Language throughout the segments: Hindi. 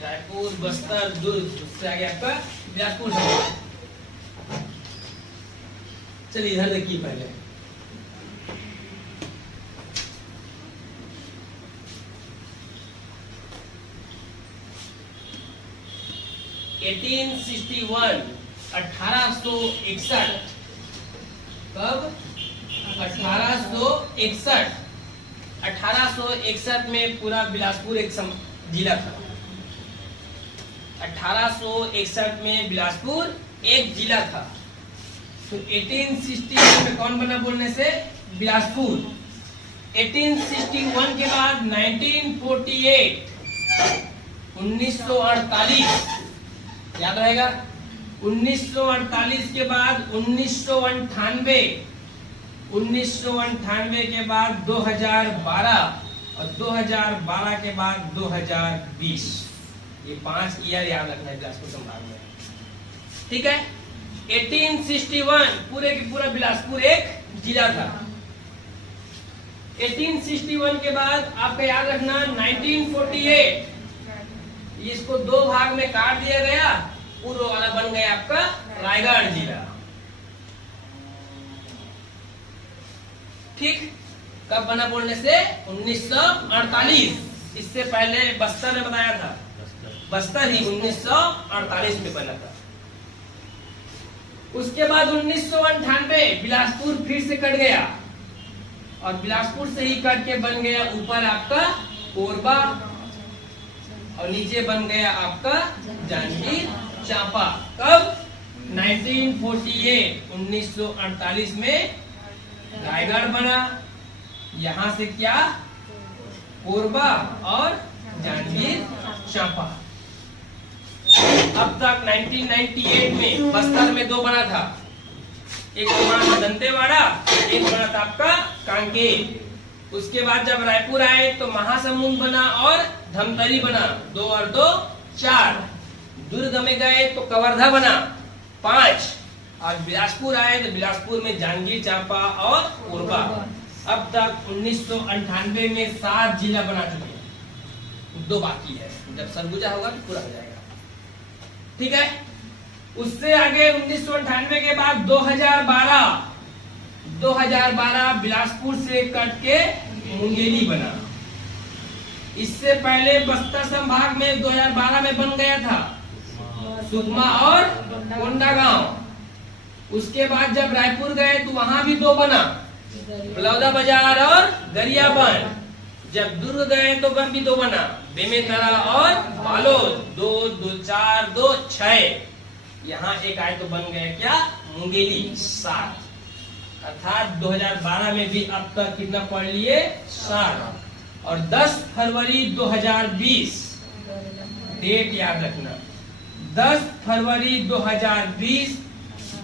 रायपुर, बस्तर, दुर्ग, उससे आगे आपका बिलासपुर। चलिए इधर देखिए पहले। (1861) 1861 कब? 1861। 1861 में पूरा बिलासपुर एक जिला था। 1861 में बिलासपुर एक जिला था। तो 1861 में कौन बना बोलने से? बिलासपुर। 1861 के बाद 1948 1948 याद रहेगा। 1948 के बाद 1998 1998 के बाद 2012 और 2012 के बाद 2020। ये 5 ईयर याद रखना है बिलासपुर संभाग में। ठीक है। 1861 पूरे की पूरा बिलासपुर एक जिला था। 1861 के बाद आपका याद रखना 1948 इसको 2 भाग में काट दिया गया। पूर्व वाला बन गया आपका रायगढ़ जिला। ठीक। कब बना बोलने से? 1948। इससे पहले बस्तर ने बताया था, बस्तर ही 1948 में बना था। उसके बाद 1998 बिलासपुर फिर से कट गया और बिलासपुर से ही कट के बन गया ऊपर आपका कोरबा और नीचे बन गया आपका जांजगीर चांपा। कब? 1948 1948 में रायगढ़ बना। यहां से क्या? कोरबा और जांजगीर चांपा। अब तक 1998 में बस्तर में 2 बना था। एक तो बना था दंतेवाड़ा, एक बना था आपका कांकेर। उसके बाद जब रायपुर आए तो महासमुंद बना और धमतरी बना। 2 और 2 4। दुर्ग में गए तो कवर्धा बना 5। और बिलासपुर आए तो बिलासपुर में जांजगीर चांपा और कोरबा। अब तक 1998 में 7 जिला बना चुके हैं। 2 बाकी है। जब सरगुजा होगा तो पूरा हो जाएगा। ठीक है। उससे आगे 1998 के बाद 2012 बिलासपुर से कट के मुंगेली बना। इससे पहले बस्तर संभाग में 2012 में बन गया था सुकमा और कोंडागांव। उसके बाद जब रायपुर गए तो वहां भी 2 बना, बलौदा बाजार और गरियाबंद। जब दुर्ग गए तो वह भी 2 बना, बेमेतरा और बालोद। 2 2 4 2 6। यहाँ एक आए तो बन गया क्या? मुंगेली 7। अर्थात 2012 में भी अब तक कितना पढ़ लिए? 7। और 10 फरवरी 2020 डेट याद रखना। 10 फरवरी 2020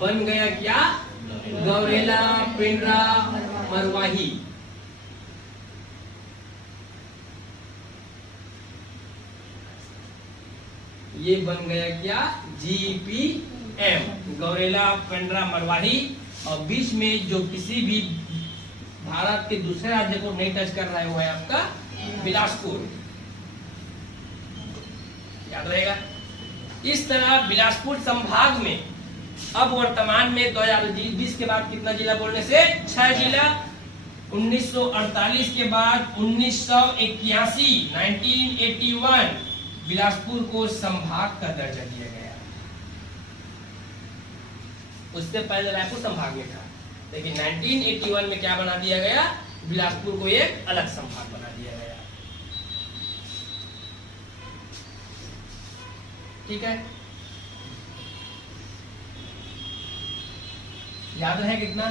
बन गया क्या? गौरेला, पेंड्रा, मरवाही। ये बन गया क्या? GPM, गौरेला, पेंड्रा, मरवाही। और बीच में जो किसी भी भारत के दूसरे राज्य को नहीं टच कर रहा है वो है आपका बिलासपुर। याद रहेगा। इस तरह बिलासपुर संभाग में अब वर्तमान में 2020 के बाद कितना जिला बोलने से? 6 जिला। 1948 के बाद 1981 बिलासपुर को संभाग का दर्जा दिया गया। उससे पहले रायपुर संभाग में था, लेकिन 1981 में क्या बना दिया गया? बिलासपुर को एक अलग संभाग बना दिया गया। ठीक है। याद रहे कितना?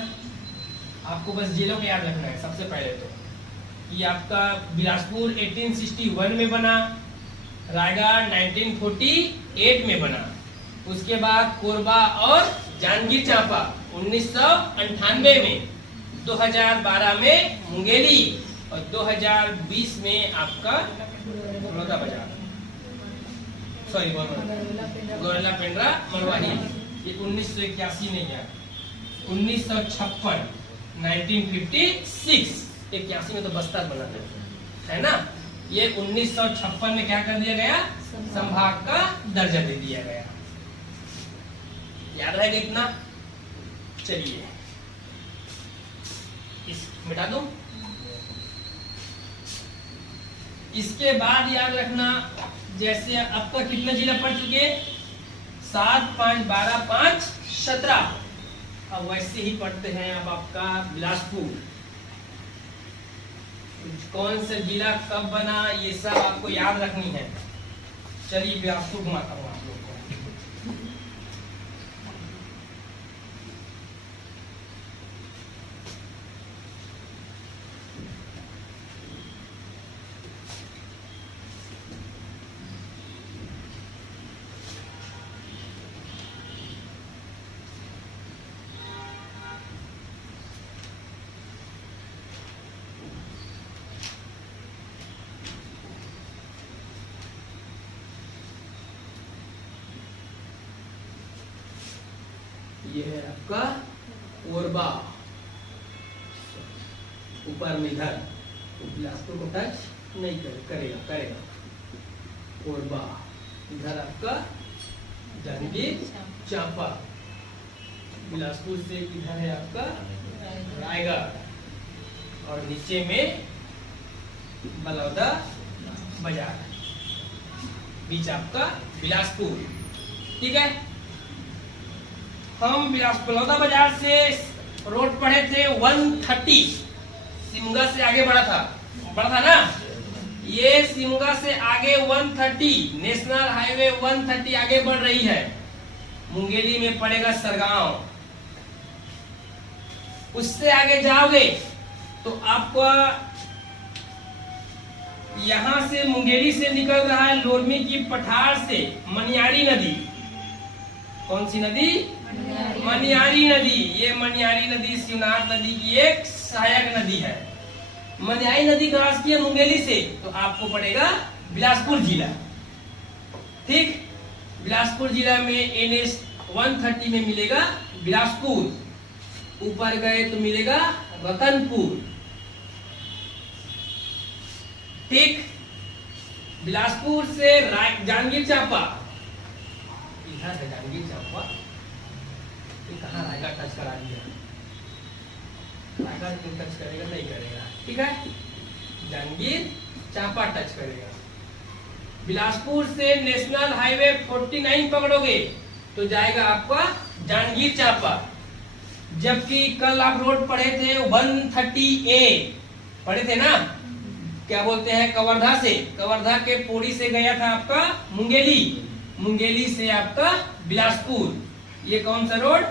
आपको बस जिलों को याद रखना है। सबसे पहले तो ये आपका बिलासपुर 1861 में बना, रायगढ़ 1948 में बना। उसके बाद कोरबा और जांजगीर चांपा 1998 में, 2012 में मुंगेली और 2020 में आपका बलौदा बाजार, सॉरी गौरेला, पेंड्रा, मरवाही। ये 1981 में गया। 1956 1956 81 में तो बस्तर बना है ना। ये 1956 में क्या कर दिया गया, संभाग का दर्जा दे दिया गया। याद रहेगा इतना। चलिए इस मिटा दूं। इसके बाद याद रखना, जैसे अब तक कितने जिला पढ़ चुके, 7, 5, 12, 5, 17। अब वैसे ही पढ़ते हैं अब आपका बिलासपुर। कौन सा जिला कब बना, ये सब आपको याद रखनी है। चलिए बिलासपुर घुमाता हूँ आप लोग को। ये है आपका कोरबा, ऊपर में इधर, तो बिलासपुर को टच नहीं करेगा। कोरबा इधर आपका जांजगीर चांपा, बिलासपुर से इधर है आपका रायगढ़, और नीचे में बलौदा बाजार, बीच आपका बिलासपुर। ठीक है, हम बलौदा बाजार से रोड पढ़े थे 130, सिमगा से आगे बढ़ा था ना। ये सिमगा से आगे 130, नेशनल हाईवे 130 आगे बढ़ रही है। मुंगेली में पड़ेगा सरगांव। उससे आगे जाओगे तो आपका यहां से मुंगेली से निकल रहा है लोरमी की पठार से मनियारी नदी। कौन सी नदी, मनियारी नदी। ये मनियारी नदी शिवनाथ नदी की एक सहायक नदी है। मनियारी नदी क्रॉस किया मुंगेली से तो आपको पड़ेगा बिलासपुर जिला। ठीक, बिलासपुर जिला में NH 130 में मिलेगा बिलासपुर। ऊपर गए तो मिलेगा रतनपुर। ठीक, बिलासपुर से जांजगीर चांपा, इधर है जांजगीर चांपा। कहाँ रायगढ़ टच करा दिया, रायगढ़ क्यों टच करेगा, नहीं करेगा। ठीक है, जांजगीर चांपा टच करेगा। बिलासपुर से नेशनल हाईवे 49 पकड़ोगे तो जाएगा आपका जांजगीर चांपा। जबकि कल आप रोड पढ़े थे 130A पढ़े थे ना, क्या बोलते हैं, कवर्धा के पोड़ी से गया था आपका मुंगेली से आपका बिलासपुर। ये कौन सा रोड,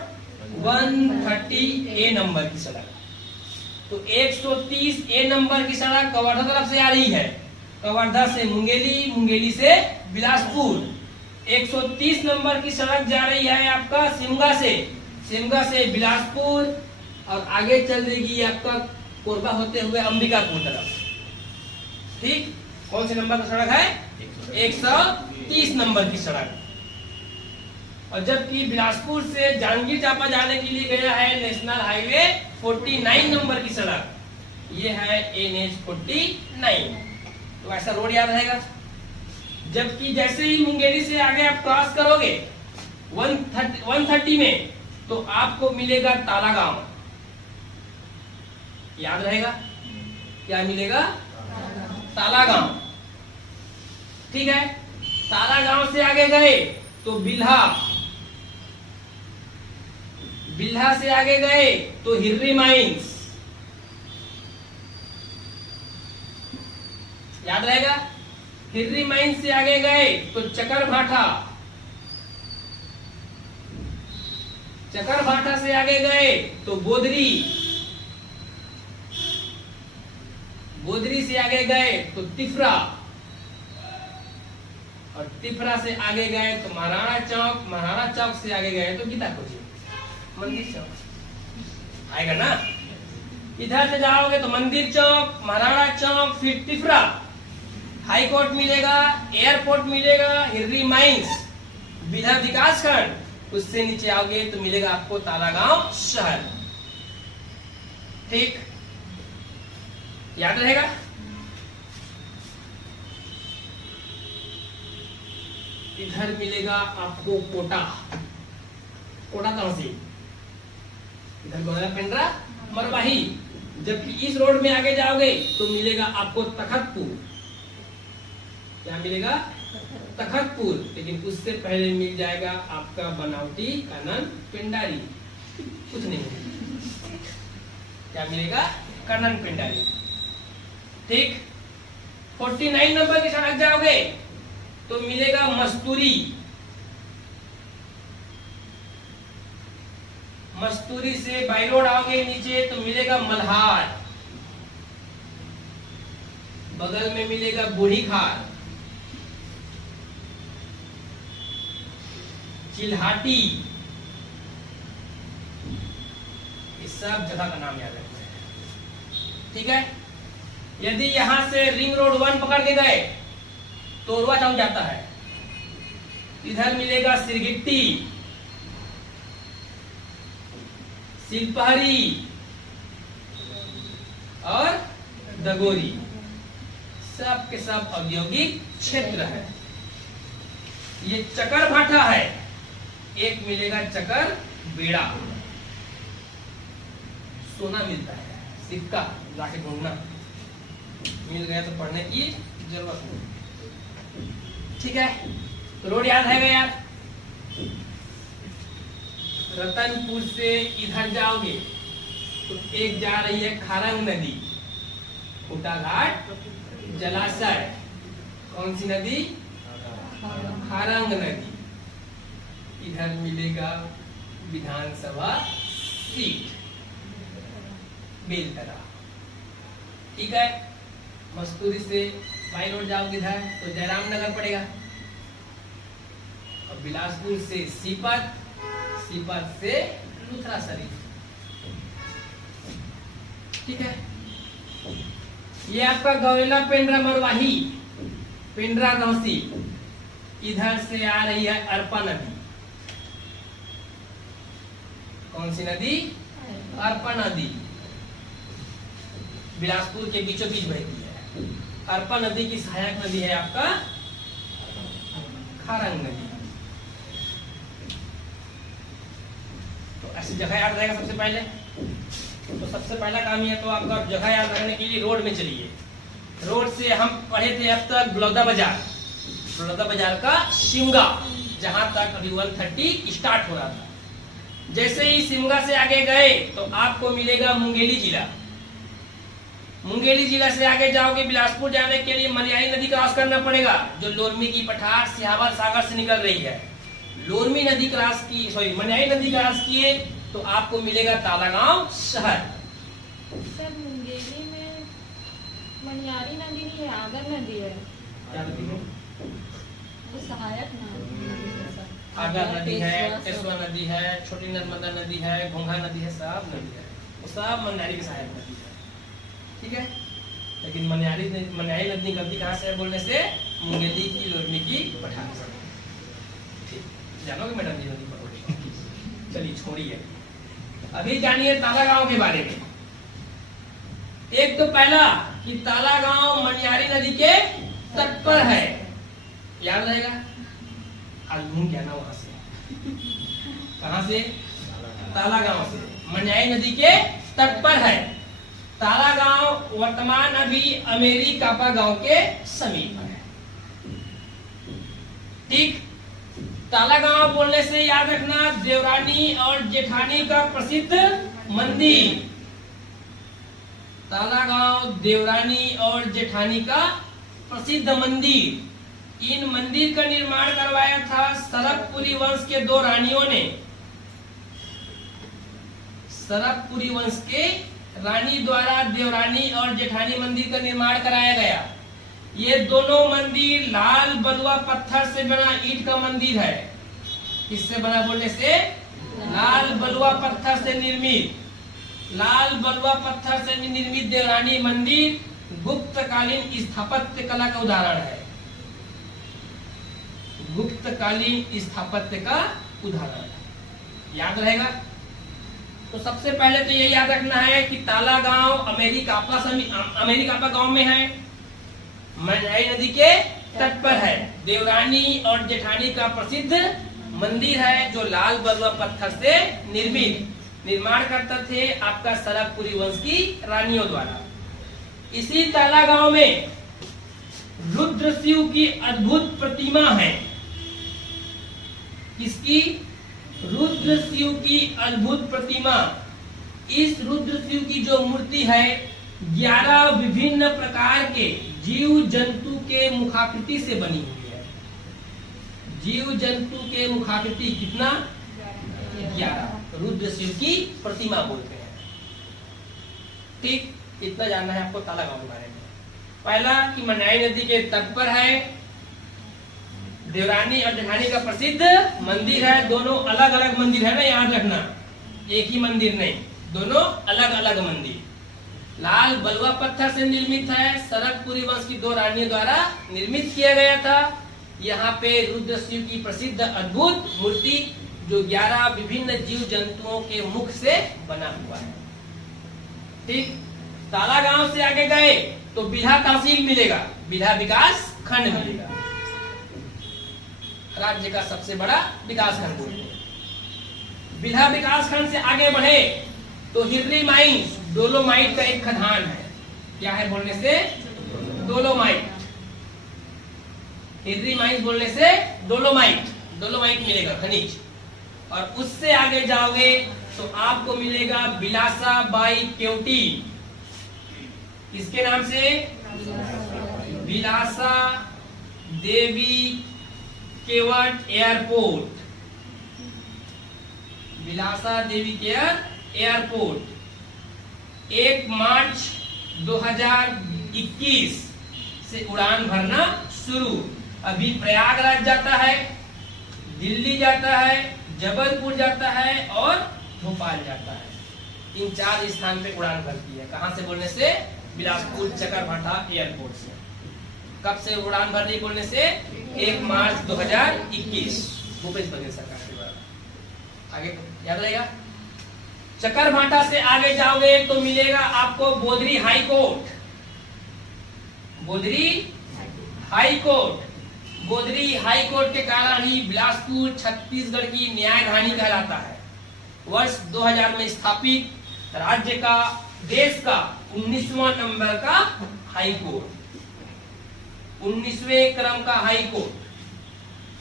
130A नंबर की सड़क। तो 130A नंबर की सड़क कवर्धा तरफ से आ रही है, कवर्धा से मुंगेली से बिलासपुर। 130 नंबर की सड़क जा रही है आपका सिमगा से बिलासपुर, और आगे चल देगी आपका कोरबा होते हुए अंबिकापुर तरफ। ठीक, कौन से नंबर की सड़क है, 130 नंबर की सड़क। और जबकि बिलासपुर से जांजगीर चांपा जाने के लिए गया है नेशनल हाईवे 49 नंबर की सड़क, ये है NH 49। तो ऐसा रोड याद रहेगा। जबकि जैसे ही मुंगेली से आगे आप क्रॉस करोगे 130 में तो आपको मिलेगा तालागांव। याद रहेगा, क्या मिलेगा, तालागांव। ठीक है, तालागांव से आगे गए तो बिल्हा से आगे गए तो हिर्री माइंस। याद रहेगा, हिर्री माइंस से आगे गए तो चकरभाठा से आगे गए तो गोदरी से आगे गए तो तिफरा, और तिफरा से आगे गए तो महाराणा चौक से आगे गए तो गीता कोठी मंदिर चौक आएगा ना। इधर से जाओगे तो मंदिर चौक, महाराणा चौक, फिर तिफरा, हाई कोर्ट मिलेगा, एयरपोर्ट मिलेगा, हिर्री माइंस, बिल्हा विकास खंड। उससे नीचे आओगे तो मिलेगा आपको तालागांव शहर। ठीक, याद रहेगा। इधर मिलेगा आपको कोटा। कोटा कहां से? इधर बनेगा पेंड्रा मरवाही। जबकि इस रोड में आगे जाओगे तो मिलेगा आपको तखतपुर। क्या मिलेगा? तखतपुर। लेकिन उससे पहले मिल जाएगा आपका बनावटी कानन पेंडारी। कुछ नहीं, क्या मिलेगा? कानन पेंडारी। ठीक। 49 नंबर की सड़क जाओगे तो मिलेगा मस्तूरी। मस्तूरी से बाई रोड आओगे नीचे तो मिलेगा मल्हार। बगल में मिलेगा बूढ़ी खार, चिल्हाटी। इस सब जगह का नाम याद रखना है। ठीक है। यदि यहां से रिंग रोड 1 पकड़ के गए तो उरवा टाउन जाता है। इधर मिलेगा सिरगिट्टी, सिलपहरी और दगोरी। सब के सब औद्योगिक क्षेत्र है। ये चकर भाटा है। एक मिलेगा चकर बेड़ा, सोना मिलता है, सिक्का। जाके ढूंढना, मिल गया तो पढ़ने की जरूरत नहीं। ठीक है। तो रोड याद है यार। रतनपुर से इधर जाओगे तो एक जा रही है खारंग नदी, कुटाघाट जलाशय। कौन सी नदी? खारंग नदी। इधर मिलेगा विधानसभा सीट बेलतरा। ठीक है। मस्तूरी से बाई रोड जाओगे इधर तो जयराम नगर पड़ेगा। और बिलासपुर से सीपत, सीपत से लुथरा शरीफ। ठीक है। ये आपका गौरेला पेंड्रा मरवाही, पेंड्रा गौसी। इधर से आ रही है अरपा नदी। कौन सी नदी? अरपा नदी। बिलासपुर के बीचों बीच बहती है। अरपा नदी की सहायक नदी है आपका खारंग नदी। तो ऐसी जगह याद रहेगा सबसे पहले। तो सबसे पहला काम यह तो आपका जगह याद रखने के लिए रोड में चलिए। रोड से हम पढ़े थे अब तक बलौदा बाजार, बलौदा बाजार का शिमगा, जहां तक अभी 130 स्टार्ट हो रहा था। जैसे ही शिमगा से आगे गए तो आपको मिलेगा मुंगेली जिला। मुंगेली जिला से आगे जाओगे बिलासपुर जाने के लिए मनियारी नदी क्रॉस करना पड़ेगा, जो लोरमी की पठार सिहावल सागर से निकल रही है। लोरमी नदी क्रॉस की, सॉरी मनियारी नदी क्रॉस किए तो आपको मिलेगा तालागांव शहर। सर मुंगेली में मनियारी नदी नहीं है, आगर नदी है। क्या नदी है? वो सहायक नाम है। आगर नदी है, केसवा नदी है, छोटी नर्मदा नदी है, घोंघा नदी है, सब नदी है। वो सब मनियारी की सहायक नदी है। ठीक है। लेकिन मनियारी नदी निकलती कहाँ से है बोलने से? मुंगेली की, लोरमी की पठार से। ठीक, जानोगे मैडम जी नदी पकड़। चलिए छोड़िए, अभी जानिए तालागांव के बारे में। एक तो पहला कि तालागांव मनियारी नदी के तट पर है, याद रहेगा। आज घूम गया ना वहां से। कहां से? तालागांव से। मनियारी नदी के तट पर है। तालागांव वर्तमान अभी अमेरी कापा गांव के समीप है। ठीक। तालागांव बोलने से याद रखना देवरानी और जेठानी का प्रसिद्ध मंदिर। तालागांव देवरानी और जेठानी का प्रसिद्ध मंदिर। इन मंदिर का निर्माण करवाया था सरकपुरी वंश के 2 रानियों ने। सरकपुरी वंश के रानी द्वारा देवरानी और जेठानी मंदिर का निर्माण कराया गया। ये दोनों मंदिर लाल बलुआ पत्थर से बना ईंट का मंदिर है। किससे बना बोलने से? लाल बलुआ पत्थर से निर्मित। लाल बलुआ पत्थर से निर्मित देवरानी मंदिर गुप्तकालीन स्थापत्य कला का उदाहरण है। गुप्तकालीन स्थापत्य का उदाहरण है। याद रहेगा। तो सबसे पहले तो ये याद रखना है कि तालागांव अमेरिकापा गांव में है, मनियारी नदी के तट पर है। देवरानी और जेठानी का प्रसिद्ध मंदिर है, जो लाल बलुआ पत्थर से निर्माण करते थे आपका सरकपुरी वंश की रानियों द्वारा। इसी ताला गांव में रुद्र शिव की अद्भुत प्रतिमा है। किसकी? रुद्र शिव की अद्भुत प्रतिमा। इस रुद्र शिव की जो मूर्ति है 11 विभिन्न प्रकार के जीव जंतु के मुखाकृति से बनी हुई है। जीव जंतु के मुखाकृति कितना? 11। रुद्र शिव की प्रतिमा बोलते हैं। ठीक, इतना जानना है आपको ताला गांव के बारे में। पहला कि मनाई नदी के तट पर है, देवरानी और जेठानी का प्रसिद्ध मंदिर है। दोनों अलग अलग मंदिर है ना, याद रखना, एक ही मंदिर नहीं, दोनों अलग अलग मंदिर। लाल बलुआ पत्थर से निर्मित है, सरकपुरी वंश की 2 रानियों द्वारा निर्मित किया गया था। यहाँ पे रुद्र शिव की प्रसिद्ध अद्भुत मूर्ति जो 11 विभिन्न जीव जंतुओं के मुख से बना हुआ है। ठीक, ताला गांव से आगे गए तो बिल्हा तहसील मिलेगा, बिल्हा विकास खंड मिलेगा, राज्य का सबसे बड़ा विकास खंड बोलते हैं। बिल्हा विकास खंड से आगे बढ़े तो हिर्री माइंस, डोलोमाइट का एक खदान है। क्या है बोलने से? डोलोमाइट। हिर्री माइंस बोलने से डोलोमाइट मिलेगा, खनिज। और उससे आगे जाओगे तो आपको मिलेगा बिलासा बाई केवटी। किसके नाम से? बिलासा देवी केवट एयरपोर्ट। बिलासा देवी केवट एयरपोर्ट 1 मार्च 2021 से उड़ान भरना शुरू। अभी प्रयागराज जाता है, दिल्ली जाता है, जबलपुर जाता है और भोपाल जाता है। इन 4 स्थान पे उड़ान भरती है। कहां से बोलने से? बिलासपुर चकरभाठा एयरपोर्ट से। कब से उड़ान भर रही बोलने से? 1 मार्च 2021 भूपेश बघेल सरकार के द्वारा। आगे याद रहेगा। चकरभाठा से आगे जाओगे तो मिलेगा आपको Bodri high court. Bodri high court. Bodri high court के कारण ही बिलासपुर छत्तीसगढ़ की न्यायधानी कहलाता है। वर्ष 2000 में स्थापित राज्य का, देश का 19वां नंबर का हाई कोर्ट, 19वें क्रम का हाई कोर्ट।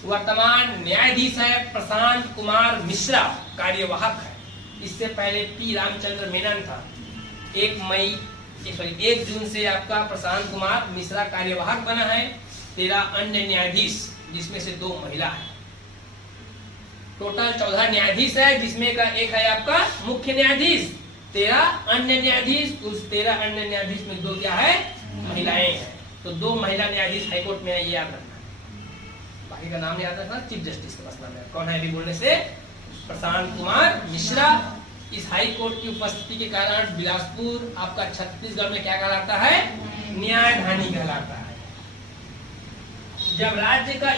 वर्तमान न्यायाधीश है प्रशांत कुमार मिश्रा, कार्यवाहक है। इससे पहले टी रामचंद्र मेनन था। 1 जून से आपका प्रशांत कुमार मिश्रा कार्यवाहक बना है। 13 अन्य न्यायाधीश, जिसमें से 2 महिला है। टोटल 14 न्यायाधीश है, जिसमें का एक है आपका मुख्य न्यायाधीश, 13 अन्य न्यायाधीश। उस 13 अन्य न्यायाधीश में 2 क्या है? महिलाएं हैं। तो 2 महिला न्यायाधीश हाईकोर्ट में है, ये याद रखना। बाकी का नाम याद रखना, चीफ जस्टिस का मसला है। कौन है अभी बोलने से? प्रशांत कुमार मिश्रा। इस हाई कोर्ट की उपस्थिति के कारण बिलासपुर आपका छत्तीसगढ़ में क्या कहलाता है? न्यायधानी कहलाता है। जब राज्य का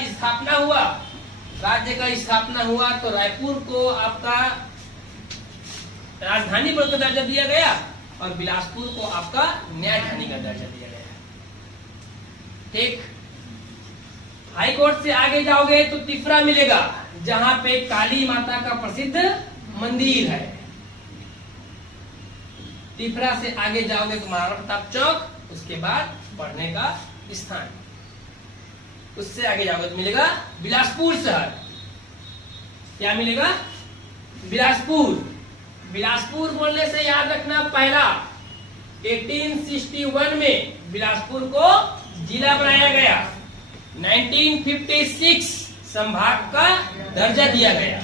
स्थापना हुआ तो रायपुर को आपका राजधानी पद का दर्जा दिया गया और बिलासपुर को आपका न्यायधानी का दर्जा दिया गया। ठीक, हाई कोर्ट से आगे जाओगे तो तिफरा मिलेगा, जहां पे काली माता का प्रसिद्ध मंदिर है। तिफरा से आगे जाओगे तो महाराणा प्रताप चौक, उसके बाद पढ़ने का स्थान। उससे आगे जाओगे तो मिलेगा बिलासपुर शहर। क्या मिलेगा? बिलासपुर बोलने से याद रखना, पहला 1861 में बिलासपुर को जिला बनाया गया। 1956 संभाग का दर्जा दिया गया।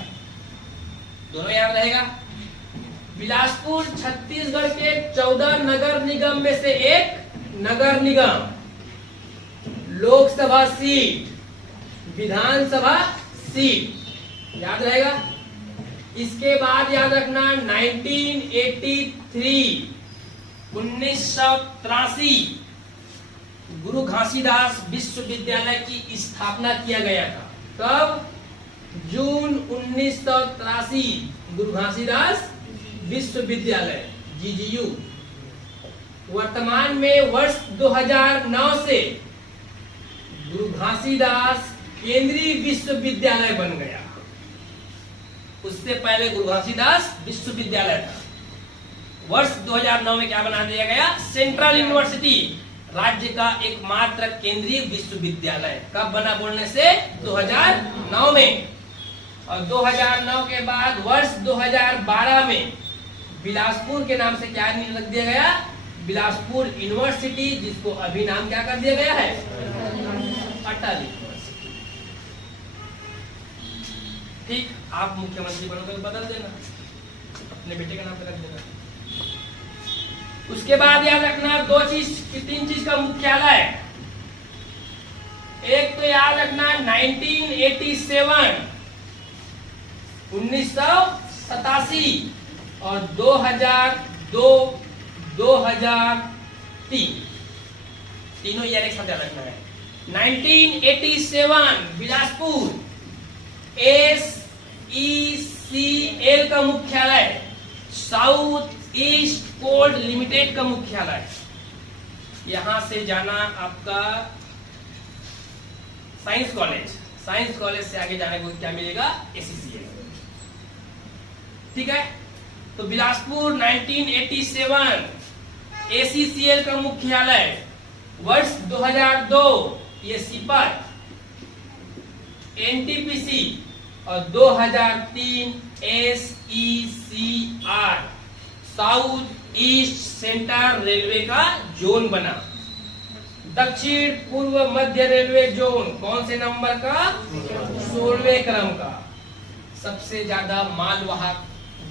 दोनों याद रहेगा। बिलासपुर छत्तीसगढ़ के 14 नगर निगम में से एक नगर निगम, लोकसभा सीट, विधानसभा सीट, याद रहेगा। इसके बाद याद रखना 1983 गुरु घासीदास विश्वविद्यालय की स्थापना किया गया था। कब? जून 1983 गुरु घासीदास विश्वविद्यालय GGU। वर्तमान में वर्ष 2009 से गुरु घासीदास केंद्रीय विश्वविद्यालय बन गया। उससे पहले गुरु घासीदास विश्वविद्यालय था। वर्ष 2009 में क्या बना दिया गया? सेंट्रल यूनिवर्सिटी, राज्य का एकमात्र केंद्रीय विश्वविद्यालय। कब बना बोलने से? 2009 में। और 2009 के बाद वर्ष 2012 में बिलासपुर के नाम से क्या रख दिया गया? बिलासपुर यूनिवर्सिटी, जिसको अभी नाम क्या कर दिया गया है? अटल यूनिवर्सिटी। ठीक, आप मुख्यमंत्री बनोगे बदल देना, अपने बेटे का नाम पे रख देना। उसके बाद याद रखना तीन चीज का मुख्यालय। एक तो याद रखना 1987 1987 और 2002 2003 तीनों यार एक साथ याद रखना है। 1987 बिलासपुर SECL का मुख्यालय, साउथ ईस्ट कोल लिमिटेड का मुख्यालय। यहां से जाना आपका साइंस कॉलेज से आगे जाने को क्या मिलेगा? SECL। ठीक है, तो बिलासपुर 1987 SECL का मुख्यालय। वर्ष 2002 ये सीपत NTPC और 2003 SECR south east central railway का जोन बना। दक्षिण पूर्व मध्य रेलवे जोन कौन से नंबर का? 16वें क्रम का। सबसे ज्यादा मालवाहक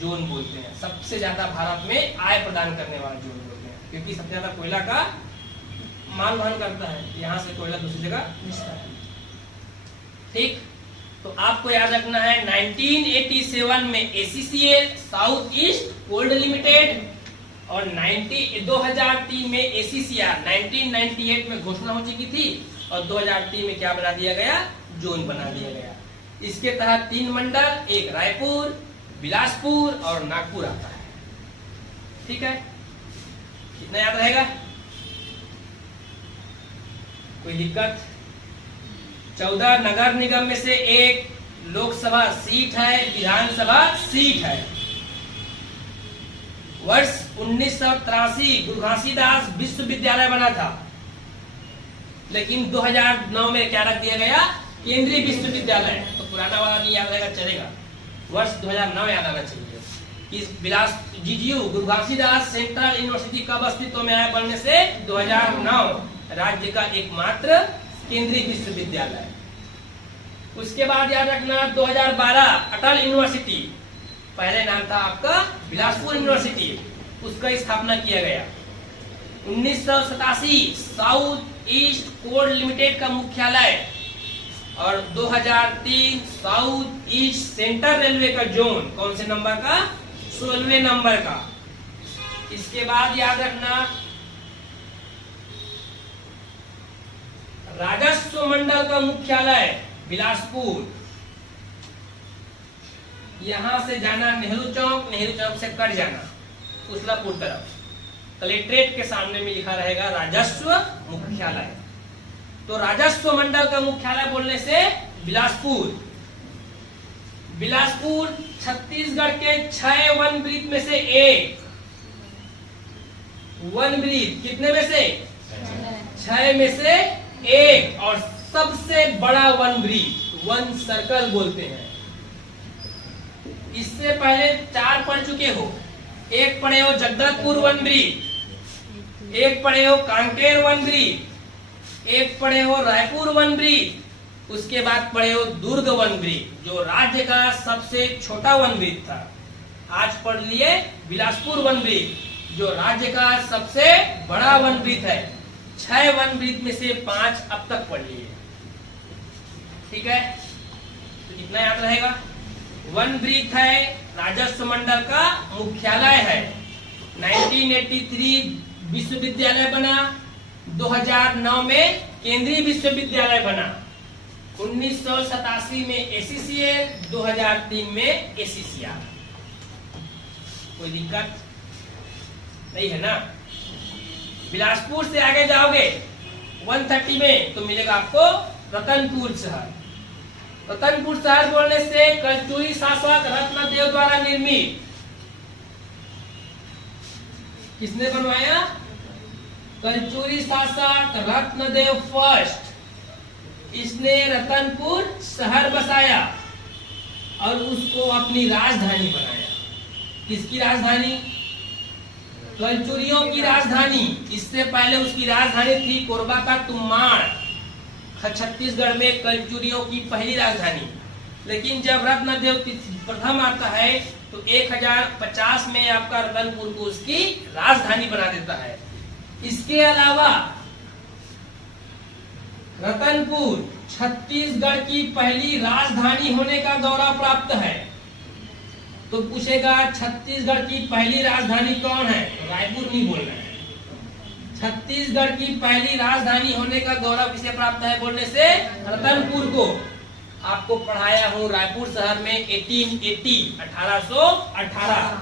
जोन बोलते हैं, सबसे ज्यादा भारत में आय प्रदान करने वाला जोन बोलते हैं, क्योंकि सबसे ज्यादा कोयला का माल वहन करता है। यहाँ से कोयला दूसरी जगह मिलता है। ठीक, तो आपको याद रखना है 1987 में SECL साउथ ईस्ट कोल लिमिटेड और 2003 में SECR 1998 में घोषणा हो चुकी थी और 2003 में क्या बना दिया गया? जोन बना दिया गया। इसके तहत 3 मंडल, एक रायपुर, बिलासपुर और नागपुर आता है। ठीक है, कितना याद रहेगा? कोई दिक्कत? 14 नगर निगम में से एक लोकसभा सीट है, विधानसभा सीट है। वर्ष 1983 गुरु घासीदास विश्वविद्यालय बना था, लेकिन 2009 में क्या रख दिया गया? केंद्रीय विश्वविद्यालय। तो पुराना वाला नहीं याद रहेगा, चलेगा। वर्ष 2009 याद आना चाहिए। GGU गुरु घासीदास सेंट्रल यूनिवर्सिटी कब अस्तित्व में आया बनने से? 2009, राज्य का एकमात्र केंद्रीय विश्वविद्यालय। उसके बाद याद रखना 2012 अटल यूनिवर्सिटी, पहले नाम था आपका बिलासपुर यूनिवर्सिटी, उसका स्थापना किया गया। 1987 साउथ ईस्ट कोल लिमिटेड का मुख्यालय और 2003 साउथ ईस्ट सेंट्रल रेलवे का जोन कौन से नंबर का? 16वें नंबर का। इसके बाद याद रखना राजस्व मंडल का मुख्यालय बिलासपुर। यहां से जाना नेहरू चौक से कट जाना उसलापुर तरफ, कलेक्ट्रेट के सामने में लिखा रहेगा राजस्व मुख्यालय। तो राजस्व मंडल का मुख्यालय बोलने से बिलासपुर छत्तीसगढ़ के 6 वन ब्रीज में से एक। वन ब्रीज कितने में से? 6 में से एक, और सबसे बड़ा वन ब्रीज, वन सर्कल बोलते हैं। इससे पहले 4 पढ़ चुके हो। एक पढ़े हो जगदलपुर वन ब्रीज, एक पढ़े हो कांकेर वन ब्रीज, एक पढ़े हो रायपुर वन ब्रिज, उसके बाद पढ़े हो दुर्ग वन ब्रिज जो राज्य का सबसे छोटा वन ब्रिज था। आज पढ़ लिए बिलासपुर वन ब्रिज जो राज्य का सबसे बड़ा वन ब्रिज है। 6 वन ब्रिज में से 5 अब तक पढ़ लिए। ठीक है, तो कितना याद रहेगा? वन ब्रिज है, राजस्व मंडल का मुख्यालय है। 1983 विश्वविद्यालय बना, 2009 में केंद्रीय विश्वविद्यालय बना, 1987 में SECL, 2003 में SECR। कोई दिक्कत नहीं है ना? बिलासपुर से आगे जाओगे 130 में तो मिलेगा आपको रतनपुर शहर। रतनपुर शहर बोलने से कलचुरी शासक रत्नदेव द्वारा निर्मित। किसने बनवाया? कलचुरी शासक रत्नदेव फर्स्ट। इसने रतनपुर शहर बसाया और उसको अपनी राजधानी बनाया। किसकी राजधानी? कलचुरियों की राजधानी। इससे पहले उसकी राजधानी थी कोरबा का तुम्माड़, छत्तीसगढ़ में कलचुरियों की पहली राजधानी। लेकिन जब रत्नदेव प्रथम आता है तो 1050 में आपका रतनपुर को उसकी राजधानी बना देता है। इसके अलावा रतनपुर छत्तीसगढ़ की पहली राजधानी होने का गौरव प्राप्त है। तो पूछेगा छत्तीसगढ़ की पहली राजधानी कौन है? रायपुर नहीं बोलना है। छत्तीसगढ़ की पहली राजधानी होने का गौरव किसे प्राप्त है बोलने से? रतनपुर को। आपको पढ़ाया हूँ रायपुर शहर में 1818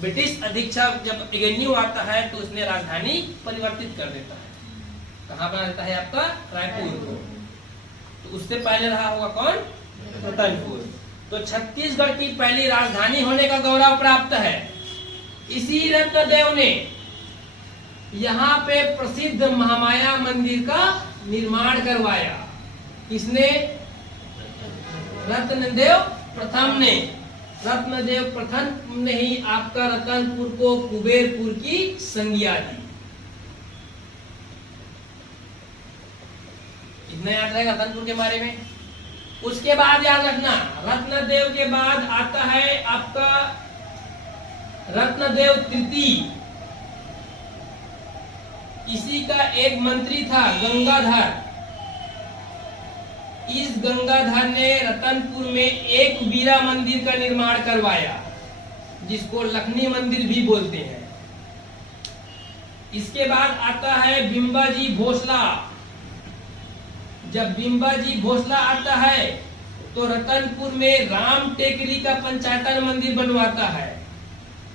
ब्रिटिश अधीक्षक जब एवेन्यू आता है तो उसने राजधानी परिवर्तित कर देता है। कहाँ बना देता है? आपका रायपुर को। तो उससे पहले रहा होगा कौन? रतनपुर। तो छत्तीसगढ़ की पहली राजधानी होने का गौरव प्राप्त है। इसी रत्नदेव ने यहाँ पे प्रसिद्ध महामाया मंदिर का निर्माण करवाया। किसने? रत्नदेव प्रथम ने। रत्नदेव प्रथम ने ही आपका रतनपुर को कुबेरपुर की संज्ञा दी। इतना याद रहेगा रतनपुर के बारे में। उसके बाद याद रखना, रत्नदेव के बाद आता है आपका रत्नदेव तृतीय। इसी का एक मंत्री था गंगाधर। इस गंगाधर ने रतनपुर में एक वीरा मंदिर का निर्माण करवाया, जिसको लखनी मंदिर भी बोलते हैं। इसके बाद आता है बिंबाजी भोसला। जब बिंबाजी भोसला आता है तो रतनपुर में राम टेकरी का पंचायतन मंदिर बनवाता है।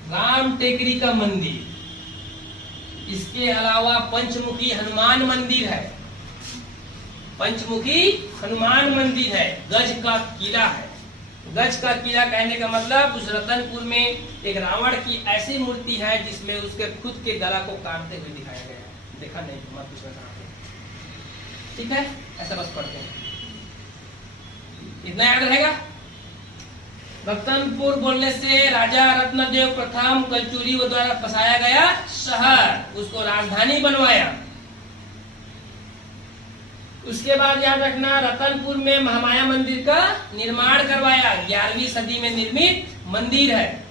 राम टेकरी का मंदिर। इसके अलावा पंचमुखी हनुमान मंदिर है। पंचमुखी हनुमान मंदिर है। गज का किला है। गज का किला कहने का मतलब उस रतनपुर में एक रावण की ऐसी मूर्ति है जिसमें उसके खुद के गला को काटते हुए दिखाया गया है। देखा नहीं? मत पूछना। ठीक है, ऐसा बस पढ़ते हैं। इतना याद रहेगा। रतनपुर बोलने से राजा रत्नदेव प्रथम कलचुरी द्वारा बसाया गया शहर, उसको राजधानी बनवाया। उसके बाद याद रखना रतनपुर में महामाया मंदिर का निर्माण करवाया। 11वीं सदी में निर्मित मंदिर है।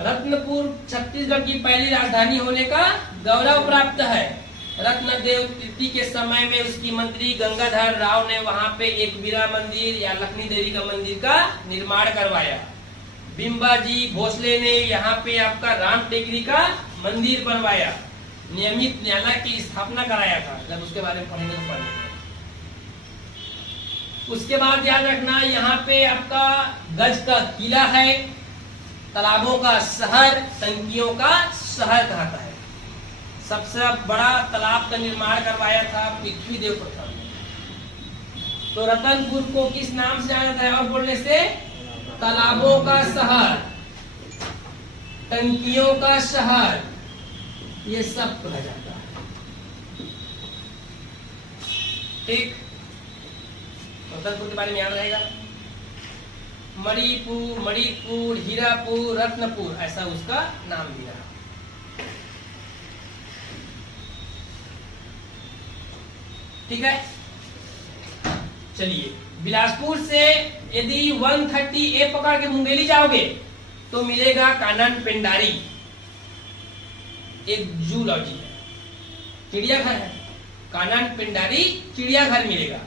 रत्नपुर छत्तीसगढ़ की पहली राजधानी होने का गौरव प्राप्त है। रत्नदेव तृतीय के समय में उसकी मंत्री गंगाधर राव ने वहां पे एक वीरा मंदिर या लक्ष्मी देवी का मंदिर का निर्माण करवाया। बिंबाजी भोसले ने यहाँ पे आपका राम टेकरी का मंदिर बनवाया। नियमित न्यायालय की स्थापना कराया था। जब उसके बारे में पढ़ेंगे तो पढ़ेंगे। उसके बाद याद रखना यहाँ पे आपका गज का किला है। तालाबों का शहर, टंकियों का शहर कहता है। सबसे बड़ा तालाब का निर्माण करवाया था पृथ्वीदेव प्रथम ने। तो रतनपुर को किस नाम से जाना जाता है? और बोलने से तालाबों का शहर, टंकियों का शहर, ये सब कहा जाता है। ठीक, रतनपुर के बारे में याद रहेगा। मणिपुर, हीरापुर, रत्नपुर, ऐसा उसका नाम भी रहा। ठीक है, चलिए बिलासपुर से यदि 130A पकड़ के मुंगेली जाओगे तो मिलेगा कानन पेंडारी, एक जूलॉजी है, चिड़ियाघर है। कानन पेंडारी चिड़ियाघर मिलेगा।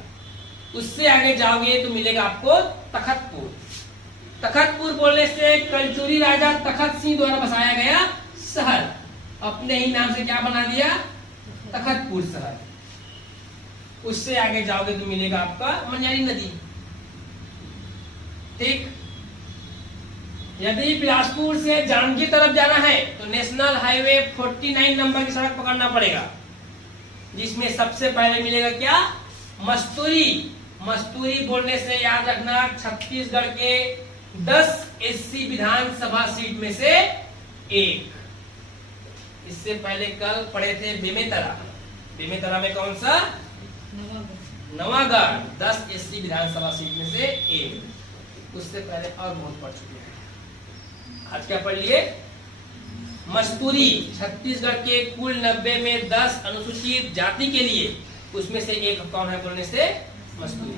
उससे आगे जाओगे तो मिलेगा आपको तखतपुर। तखतपुर बोलने से कलचुरी राजा तखत सिंह द्वारा बसाया गया शहर, अपने ही नाम से क्या बना दिया? तखतपुर शहर। उससे आगे जाओगे तो मिलेगा आपका मनियारी नदी। ठीक, यदि बिलासपुर से जांजगीर तरफ जाना है तो नेशनल हाईवे 49 नंबर की सड़क पकड़ना पड़ेगा। जिसमें सबसे पहले मिलेगा क्या, मस्तूरी। मस्तूरी बोलने से याद रखना छत्तीसगढ़ के 10 एससी विधानसभा सीट में से एक। इससे पहले कल पढ़े थे बेमेतरा। बेमेतरा में कौन सा, नवागढ़, 10 एससी विधानसभा सीट में से एक। उससे पहले और बहुत पढ़ चुके हैं। आज क्या पढ़ लिए, मस्तूरी। छत्तीसगढ़ के कुल 90 में 10 अनुसूचित जाति के लिए उसमें से एक कौन है बोलने से, मस्तूरी।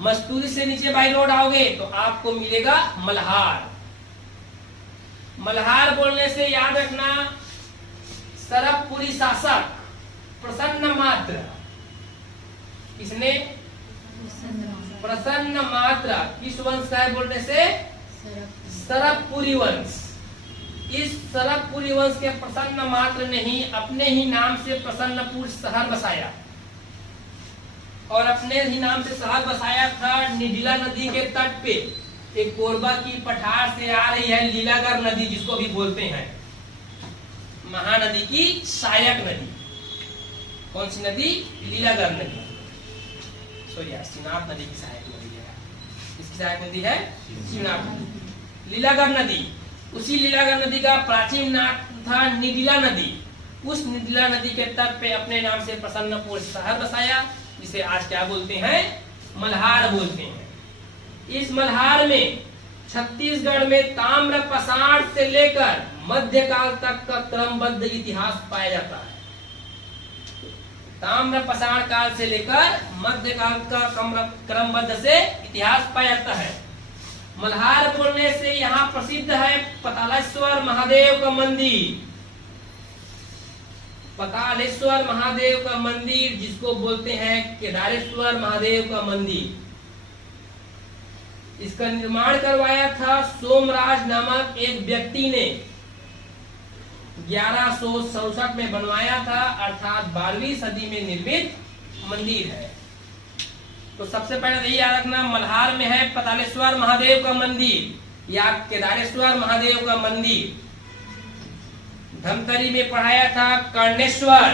मस्तूरी से नीचे बाई रोड आओगे तो आपको मिलेगा मल्हार। मल्हार बोलने से याद रखना सरबपुरी शासक प्रसन्न मात्र। किसने, प्रसन्न मात्र। किस वंश का है बोलने से, सरबपुरी वंश। इस सरबपुरी वंश के प्रसन्न मात्र ने ही अपने ही नाम से प्रसन्नपुर शहर बसाया, और अपने ही नाम से शहर बसाया था निडिला नदी के तट पे। एक कोरबा की पठार से आ रही है लीलागर नदी, जिसको भी बोलते हैं महानदी की सहायक नदी। कौन सी नदी, लीलागर नदी। सॉरी, शिवनाथ नदी की सहायक नदी है। इसकी सहायक नदी है शिवनाथ नदी। लीलागर नदी, उसी लीलागर नदी का प्राचीन नाम था निडिला नदी। उस निडिला नदी के तट पे अपने नाम से प्रसन्नपुर शहर बसाया, जिसे आज क्या बोलते हैं, मल्हार बोलते हैं। इस मल्हार में छत्तीसगढ़ में ताम्र पसार से लेकर मध्यकाल तक का क्रमबद्ध इतिहास पाया जाता है। ताम्र पसार काल से लेकर मध्यकाल का क्रमबद्ध से इतिहास पाया जाता है। मल्हार बोलने से यहाँ प्रसिद्ध है पतालेश्वर महादेव का मंदिर। पतालेश्वर महादेव का मंदिर, जिसको बोलते हैं केदारेश्वर महादेव का मंदिर। इसका निर्माण करवाया था सोमराज नामक एक व्यक्ति ने। 1167 में बनवाया था, अर्थात 12वीं सदी में निर्मित मंदिर है। तो सबसे पहले यही याद रखना, मल्हार में है पतालेश्वर महादेव का मंदिर या केदारेश्वर महादेव का मंदिर। धमतरी में पढ़ाया था कर्णेश्वर,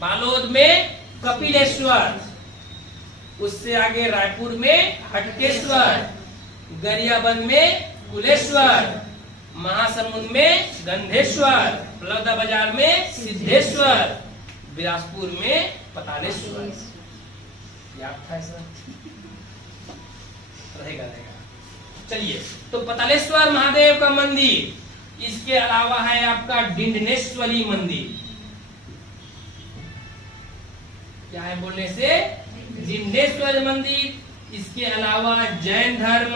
बालोद में कपिलेश्वर, उससे आगे रायपुर में हटकेश्वर, गरियाबंद में कुलेश्वर, महासमुंद में गंधेश्वर, बलौदा बाजार में सिद्धेश्वर, बिलासपुर में पतालेश्वर। याद था ऐसा, रहेगा। चलिए, तो पतालेश्वर महादेव का मंदिर। इसके अलावा है आपका डिंडनेश्वरी मंदिर। क्या है बोलने से, डिंडनेश्वर मंदिर। इसके अलावा जैन धर्म,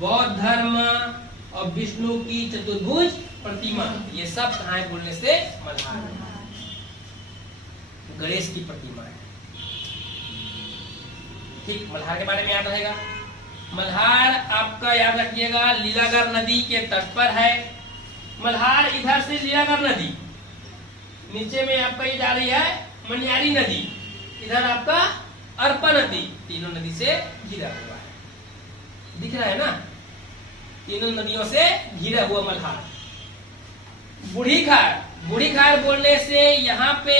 बौद्ध धर्म और विष्णु की चतुर्भुज प्रतिमा, ये सब कहाँ है बोलने से, मल्हार। गणेश की प्रतिमा है। ठीक, मल्हार के बारे में याद रहेगा। मल्हार आपका याद रखिएगा लीलागर नदी के तट पर है। मल्हार इधर से लीलागर नदी, नीचे में आपका ये जा रही है मनियारी नदी, इधर आपका अरपा नदी, तीनों नदी से घिरा हुआ है। दिख रहा है ना, तीनों नदियों से घिरा हुआ मल्हार। बूढ़ी खार, बूढ़ी खार बोलने से यहाँ पे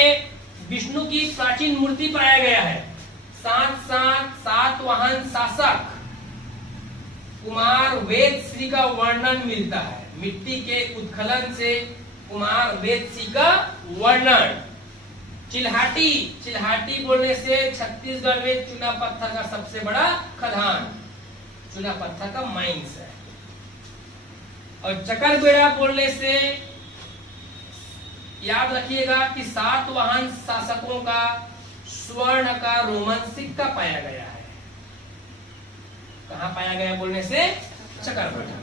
विष्णु की प्राचीन मूर्ति पाया गया है। साथ साथ सातवाहन शासक कुमार वेद श्री का वर्णन मिलता है। मिट्टी के उत्खनन से कुमार वेद श्री का वर्णन। चिल्हाटी, चिल्हाटी बोलने से छत्तीसगढ़ में चूना पत्थर का सबसे बड़ा खदान, चूना पत्थर का माइंस है। और चकरबेड़ा बोलने से याद रखिएगा कि सातवाहन शासकों का स्वर्ण का रोमन सिक्का पाया गया है। कहाँ पाया गया बोलने से, चकरबेड़ा।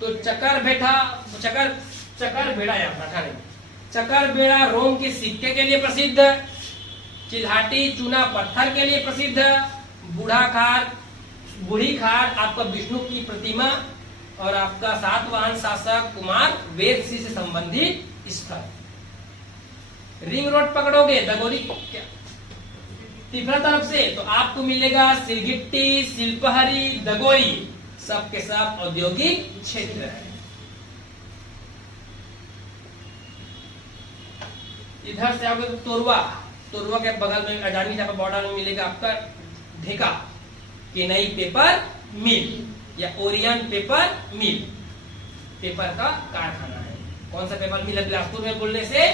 तो चकरबेड़ा, चकरबेड़ा या बैठा नहीं, चकरबेड़ा रोम के सिक्के के लिए प्रसिद्ध, चिल्हाटी चूना पत्थर के लिए प्रसिद्ध, बूढ़ी खार आपका विष्णु की प्रतिमा, और आपका सातवाहन शासक कुमार वेद सिंह से संबंधित स्थल। रिंग रोड पकड़ोगे दगोरी तिफरा तरफ से तो आपको मिलेगा सिरगिट्टी, शिल्पहरी, दगोरी, सब के सब औद्योगिक क्षेत्र है। इधर से आओगे तो तोरवा, तोरवा के बगल में अजानी चांपा बॉर्डर में मिलेगा आपका ढेका, केनई पेपर मिल या ओरियन पेपर मिल, पेपर का कारखाना है। कौन सा पेपर मिल है बिलासपुर में बोलने से?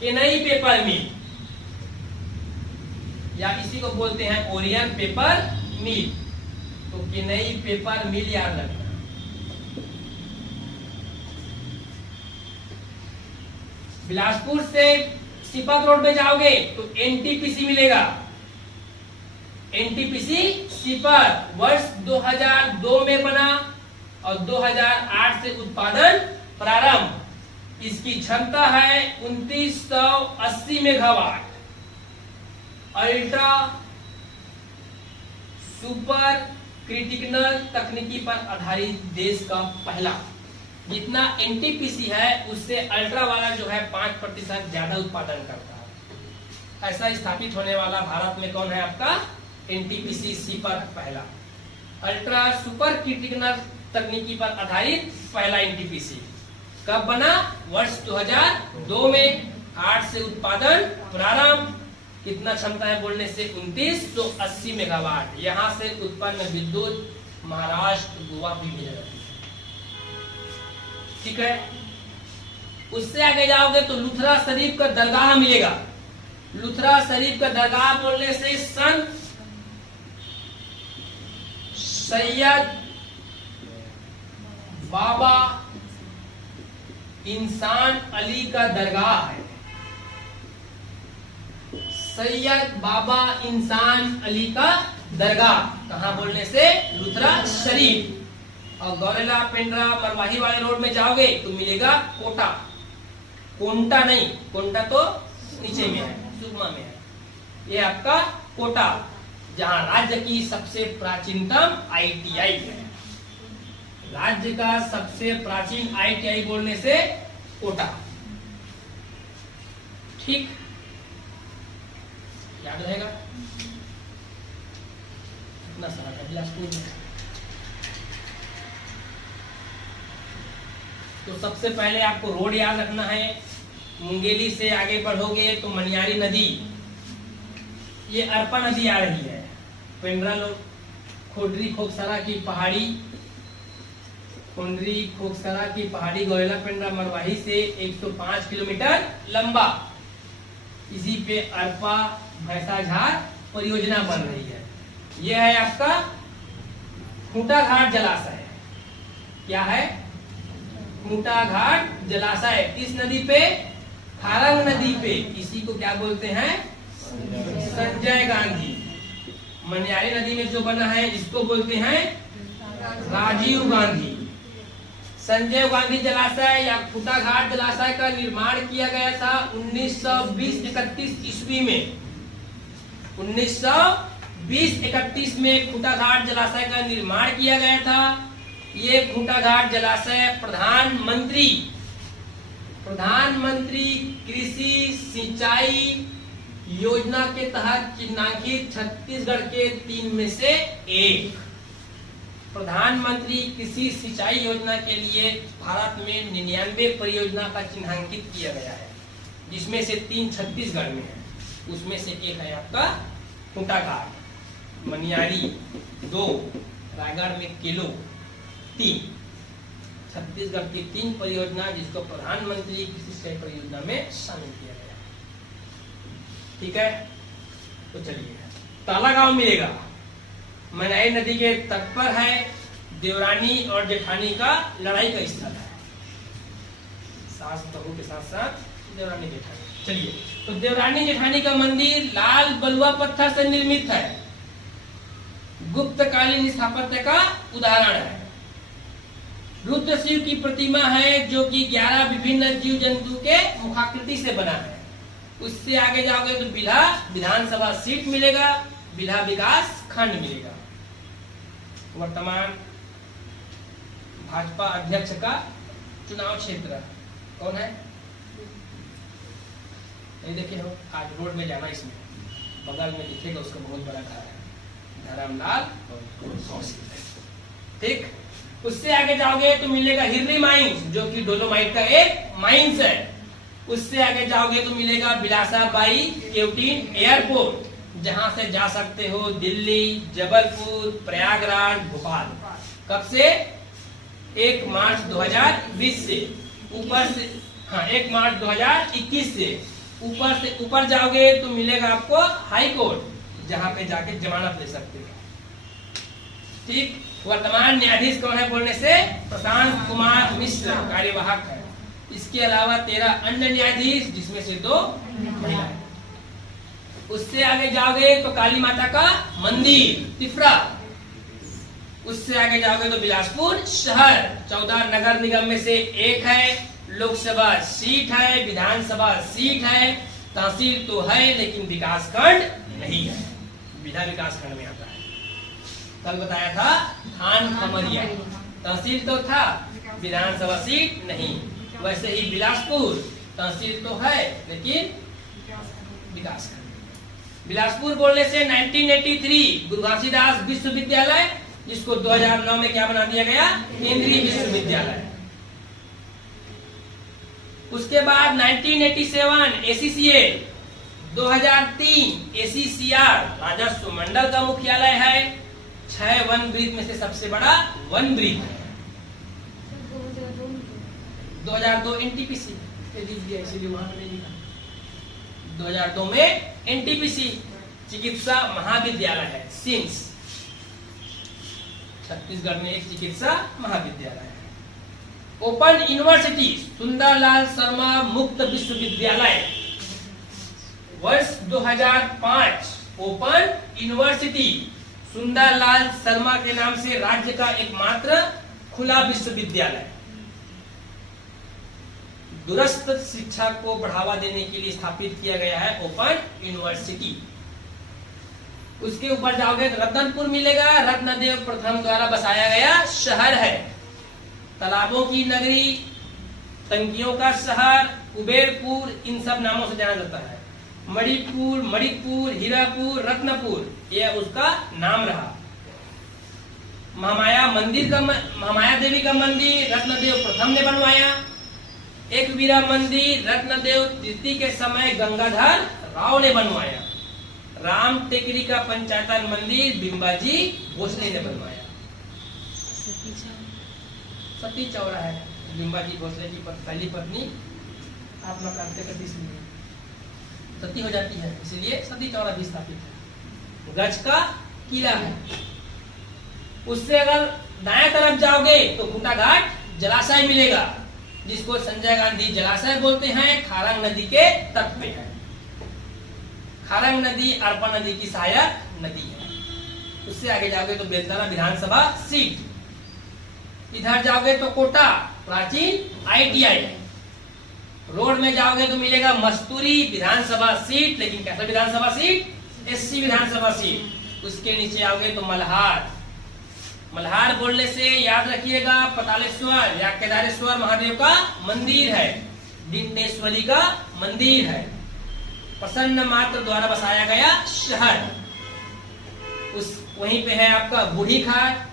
केनई पेपर मिल, या इसी को बोलते हैं ओरियन पेपर मिल। तो केनई पेपर मिल याद रखना। बिलासपुर से सिपत रोड में जाओगे तो एनटीपीसी मिलेगा, एनटीपीसी सिपत वर्ष 2002 में बना और 2008 से उत्पादन प्रारंभ। इसकी क्षमता है 2980 मेगावाट। अल्ट्रा सुपर क्रिटिकल तकनीकी पर आधारित देश का पहला। जितना एनटीपीसी है उससे अल्ट्रा वाला जो है 5% ज्यादा उत्पादन करता है। ऐसा स्थापित होने वाला भारत में कौन है आपका? एनटीपीसी सिपर पहला। अल्ट्रा सुपर क्रिटिकल तकनीकी पर आधारित पहला एनटीपीसी कब बना? वर्ष 2002 में। 8 से उत्पादन प्रारंभ। कितना क्षमता है बोलने से? 2980 मेगावाट। यहाँ से उत्पन्न विद्युत महाराष्ट्र गोवा भी मिल जाती है। ठीक है। उससे आगे जाओगे तो लुथरा शरीफ का दरगाह मिलेगा। लुथरा शरीफ का दरगाह बोलने से संत सैयद बाबा इंसान अली का दरगाह है। सैयद बाबा इंसान अली का दरगाह कहां बोलने से? लुथरा शरीफ। और गौरेला पेंड्रा मरवाही वाले रोड में जाओगे तो मिलेगा कोटा, कोंटा नहीं, कोंटा तो नीचे में है, सुकमा में है। ये आपका कोटा, जहां राज्य की सबसे प्राचीनतम आईटीआई है। राज्य का सबसे प्राचीन आईटीआई बोलने से कोटा। ठीक, याद रहेगा। इतना सारा है बिलासपुर में। तो सबसे पहले आपको रोड याद रखना है। मुंगेली से आगे बढ़ोगे तो मनियारी नदी, ये अरपा नदी आ रही है। पेंड्रा खोडरी खोकसरा की पहाड़ी, खोडरी खोकसरा की पहाड़ी गौरेला पेंड्रा मरवाही से 105 किलोमीटर लंबा। इसी पे अरपा भैंसाझार परियोजना बन रही है। यह है आपका खूंटा घाट जलाशय। क्या है? खूंटा घाट जलाशय। किस नदी पे? खारंग नदी पे। इसी को क्या बोलते हैं? संजय गांधी। मनियारी नदी में जो बना है इसको बोलते हैं राजीव गांधी। संजय गांधी जलाशय या खूंटा घाट जलाशय का निर्माण किया गया था 1920-31 ईस्वी में। 1920-31 में खूंटा घाट जलाशय का निर्माण किया गया था। ये खूंटा घाट जलाशय प्रधानमंत्री कृषि सिंचाई योजना के तहत चिन्हांकित छत्तीसगढ़ के 3 में से एक। प्रधानमंत्री कृषि सिंचाई योजना के लिए भारत में 99 परियोजना का चिन्हांकित किया गया है, जिसमें से 3 छत्तीसगढ़ में है। उसमें से एक है आपका खूंटा घाट। मनियारी 2, रायगढ़ में किलो 3। छत्तीसगढ़ की 3 परियोजना जिसको प्रधानमंत्री कृषि सिंचाई परियोजना में शामिल किया गया। ठीक है, तो चलिए ताला गांव मिलेगा। मनियारी नदी के तट पर है। देवरानी और जेठानी का लड़ाई का स्थल है। सास बहू के साथ साथ देवरानी जेठानी। चलिए, तो देवरानी जेठानी का मंदिर लाल बलुआ पत्थर से निर्मित है। गुप्तकालीन स्थापत्य का उदाहरण है। रुद्र शिव की प्रतिमा है जो कि 11 विभिन्न जीव जंतु के मुखाकृति से बना है। उससे आगे जाओगे तो बिल्हा विधानसभा सीट मिलेगा, बिल्हा विकास खंड मिलेगा। वर्तमान भाजपा अध्यक्ष का चुनाव क्षेत्र कौन है? ये देखिए हो, आज रोड में जाना, इसमें बगल में दिखेगा उसका बहुत बड़ा घर है, धर्मलाल कौशिक। ठीक, उससे आगे जाओगे तो मिलेगा हिरनी माइंस, जो कि डोलोमाइट का एक माइंस है। उससे आगे जाओगे तो मिलेगा बिलासाबाई केवटीन एयरपोर्ट, जहां से जा सकते हो दिल्ली, जबलपुर, प्रयागराज, भोपाल। कब से? 1 मार्च 2020 से। ऊपर से 1 मार्च 2021 से ऊपर जाओगे तो मिलेगा आपको हाई कोर्ट, जहां पे जाके जमानत ले सकते हो। ठीक। वर्तमान न्यायाधीश कौन है बोलने से? प्रशांत कुमार मिश्र कार्यवाहक है। इसके अलावा 13 अन्य न्यायाधीश, जिसमें से 2 महिलाएं। उससे आगे जाओगे तो काली माता का मंदिर तिफरा। उससे आगे जाओगे तो बिलासपुर शहर 14 नगर निगम में से एक है, लोकसभा सीट है, विधानसभा सीट है, तहसील तो है लेकिन विकास खंड नहीं है, विधा विकास खंड में आता है। कल बताया था थान खमरिया, तहसील तो था, विधानसभा सीट नहीं। वैसे ही बिलासपुर तहसील तो है लेकिन विकास खंड। बिलासपुर बोलने से 1983 गुरु घासीदास विश्वविद्यालय, जिसको 2009 में क्या बना दिया गया? केंद्रीय विश्वविद्यालय। उसके बाद 1987 ACCA, 2003 ACCR राजस्व मंडल का मुख्यालय है। 6 वन ब्रीज में से सबसे बड़ा वन ब्रीज है। 2002 NTPC इसीलिए वहां पे लिखा। 2002 में NTPC चिकित्सा महाविद्यालय है, सिम्स। छत्तीसगढ़ में एक चिकित्सा महाविद्यालय है। ओपन यूनिवर्सिटी सुंदरलाल शर्मा मुक्त विश्वविद्यालय, वर्ष 2005 ओपन यूनिवर्सिटी सुंदरलाल शर्मा के नाम से राज्य का एकमात्र खुला विश्वविद्यालय। दूरस्थ शिक्षा को बढ़ावा देने के लिए स्थापित किया गया है ओपन यूनिवर्सिटी। उसके ऊपर जाओगे तो रतनपुर मिलेगा, रत्नदेव प्रथम द्वारा बसाया गया शहर है। तालाबों की नगरी, टंकियों का शहर, कुबेरपुर, इन सब नामों से जाना जाता है। मणिपुर, मणिपुर, हीरापुर, रत्नपुर, यह उसका नाम रहा। महामाया देवी का मंदिर रत्नदेव प्रथम ने बनवाया। एक वीरा मंदिर रत्नदेव तृतीय के समय गंगाधर राव ने बनवाया। राम टेकरी का पंचायतन मंदिर बिंबाजी भोसले ने बनवाया। सती चौरा है, बिंबाजी भोसले की पहली पत्नी आपका क्रांति करती इसलिए सती हो जाती है, इसलिए सती चौरा भी स्थापित है। गज का किला है। उससे अगर दाएं तरफ जाओगे तो खूंटा घाट जलाशय मिलेगा, जिसको संजय गांधी जलाशय बोलते हैं। खारंग नदी के तट पे है। खारंग नदी अरपा नदी की सहायक नदी है। उससे आगे जाओगे तो बेलतरा विधानसभा सीट। इधर जाओगे तो कोटा प्राचीन ITI। रोड में जाओगे तो मिलेगा मस्तूरी विधानसभा सीट, लेकिन कैसा विधानसभा सीट? SC विधानसभा सीट। उसके नीचे आओगे तो मल्हार। मल्हार बोलने से याद रखिएगा पतालेश्वर या केदारेश्वर महादेव का मंदिर है, डिंडेश्वरी का मंदिर है। प्रसन्न मात्र द्वारा बसाया गया शहर। वहीं पे है आपका बूढ़ी घाट,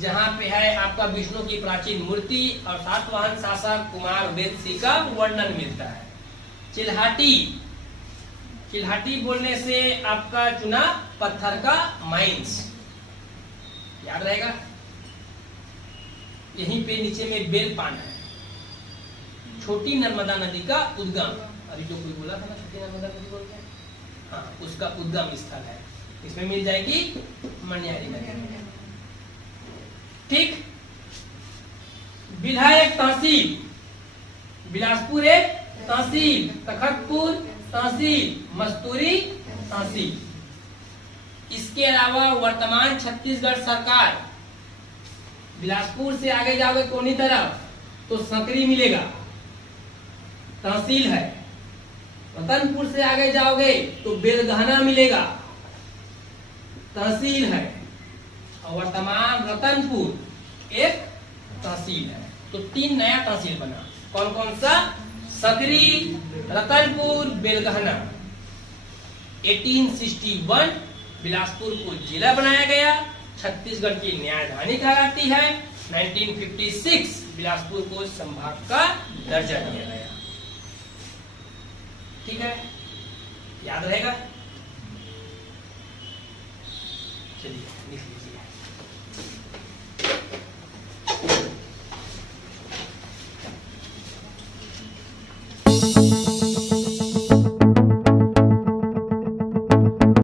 जहां पे है आपका विष्णु की प्राचीन मूर्ति और सातवाहन शासक कुमार वेदसी का वर्णन मिलता है। चिल्हाटी, चिल्हाटी बोलने से आपका चुना पत्थर का माइंस याद रहेगा। यहीं पे नीचे में बेलपान है। छोटी नर्मदा नदी का उद्गम, अभी जो कोई बोला था ना छोटी नर्मदा नदी बोलते हैं, हाँ, उसका उद्गम स्थल है। इसमें मिल जाएगी मनियारी नदी। ठीक। विधायक तहसील, बिलासपुर एक तहसील, तखतपुर तहसील, मस्तूरी तहसील। इसके अलावा वर्तमान छत्तीसगढ़ सरकार, बिलासपुर से आगे जाओगे कोनी तरफ तो सकरी मिलेगा, तहसील है। रतनपुर से आगे जाओगे तो बेलगहना मिलेगा, तहसील है। और वर्तमान रतनपुर एक तहसील है। तो 3 नया तहसील बना। कौन कौन सा? सकरी, रतनपुर, बेलगहना। 1861 बिलासपुर को जिला बनाया गया, छत्तीसगढ़ की न्यायधानी कहलाती है। 1956 बिलासपुर को संभाग का दर्जा दिया गया। ठीक है, याद रहेगा। चलिए लिख लीजिए।